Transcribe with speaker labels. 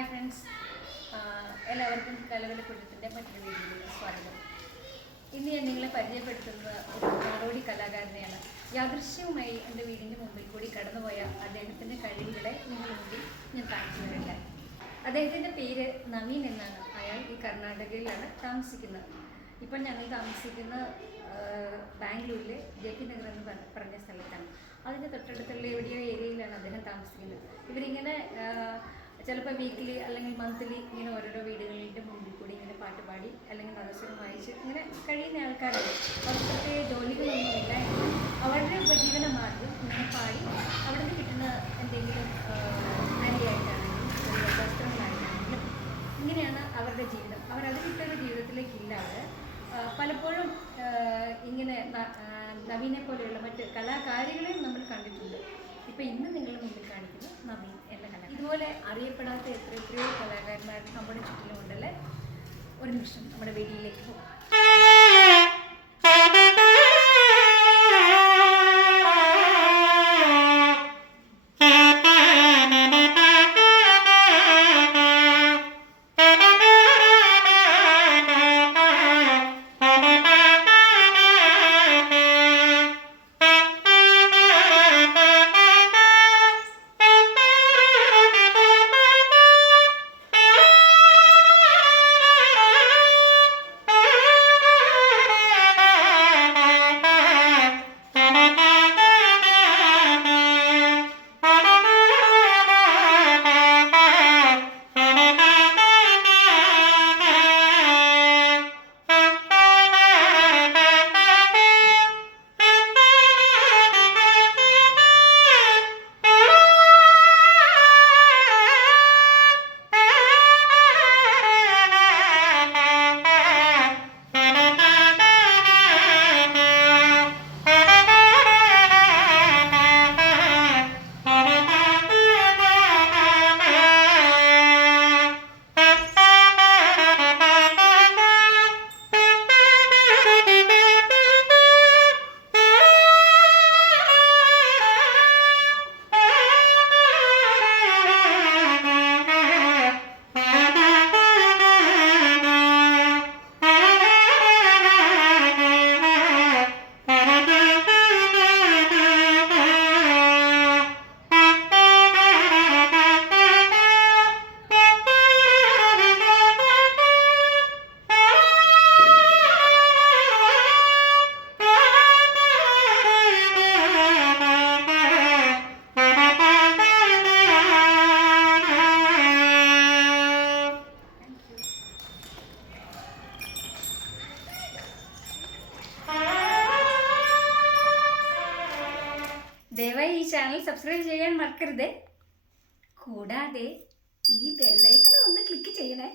Speaker 1: Hi friends. എല്ലാവർക്കും കലകളിക്കുട്ടത്തിന്റെ മറ്റൊരു വീഡിയോയിലേക്ക് സ്വാഗതം. ഇന്ന് ഞാൻ നിങ്ങളെ പരിചയപ്പെടുത്തുന്നത് ഒരു നാടോടി കലാകാരനെയാണ്. യാദൃശ്യവുമായി എന്റെ വീടിന്റെ മുമ്പിൽ കൂടി കടന്നുപോയ അദ്ദേഹത്തിന്റെ കഴിവുകളെ നിങ്ങൾ മുമ്പിൽ ഞാൻ കാണിച്ചു തരട്ടെ അദ്ദേഹത്തിന്റെ പേര് നവീൻ എന്നാണ്. അയാൾ ഈ കർണാടകയിലാണ് താമസിക്കുന്നത്. ഇപ്പം ഞങ്ങൾ താമസിക്കുന്ന ബാംഗ്ലൂരിലെ ജെ നഗർ എന്ന് പറ- പറഞ്ഞ സ്ഥലത്താണ്. അതിന്റെ തൊട്ടടുത്തുള്ള എവിടെയോ ഏരിയയിലാണ് അദ്ദേഹം താമസിക്കുന്നത്. ഇവരിങ്ങനെ ചിലപ്പോൾ വീക്കിലി അല്ലെങ്കിൽ മന്ത്ലി ഇങ്ങനെ ഓരോരോ വീടുകളുടെ മുമ്പിൽ കൂടി ഇങ്ങനെ പാട്ട് പാടി അല്ലെങ്കിൽ നദസ്വരം വായിച്ച് ഇങ്ങനെ കഴിയുന്ന ആൾക്കാരുണ്ട്. അവർക്ക് പ്രത്യേക ജോലികളൊന്നുമില്ല അവരുടെ ഉപജീവന മാർഗം ഇങ്ങനെ പാടി അവിടെ നിന്ന് കിട്ടുന്ന എന്തെങ്കിലും അരിയായിട്ടാണെങ്കിലും വസ്ത്രങ്ങളായിട്ടാണെങ്കിലും ഇങ്ങനെയാണ് അവരുടെ ജീവിതം. അവരത് കിട്ടുന്ന ജീവിതത്തിലേക്ക് ഇല്ലാതെ പലപ്പോഴും ഇങ്ങനെ നവീനെ പോലെയുള്ള മറ്റ് കലാകാരികളെയും നമ്മൾ കണ്ടിട്ടുണ്ട് ഇപ്പം ഇന്ന് നിങ്ങളുടെ മുമ്പിൽ കാണിക്കുന്നത് നവീൻ എന്ന കല ഇതുപോലെ അറിയപ്പെടാത്ത എത്ര എത്രയോ കലാകാരന്മാർ നമ്മുടെ ചുറ്റിലുമുണ്ടല്ലേ? ഒരു നിമിഷം നമ്മുടെ വേദിയിലേക്ക് പോകാം. ദയവായി ഈ ചാനൽ സബ്സ്ക്രൈബ് ചെയ്യാൻ മറക്കരുത്. കൂടാതെ ഈ ബെല്ലൈക്കൺ ഒന്ന് ക്ലിക്ക് ചെയ്യണേ.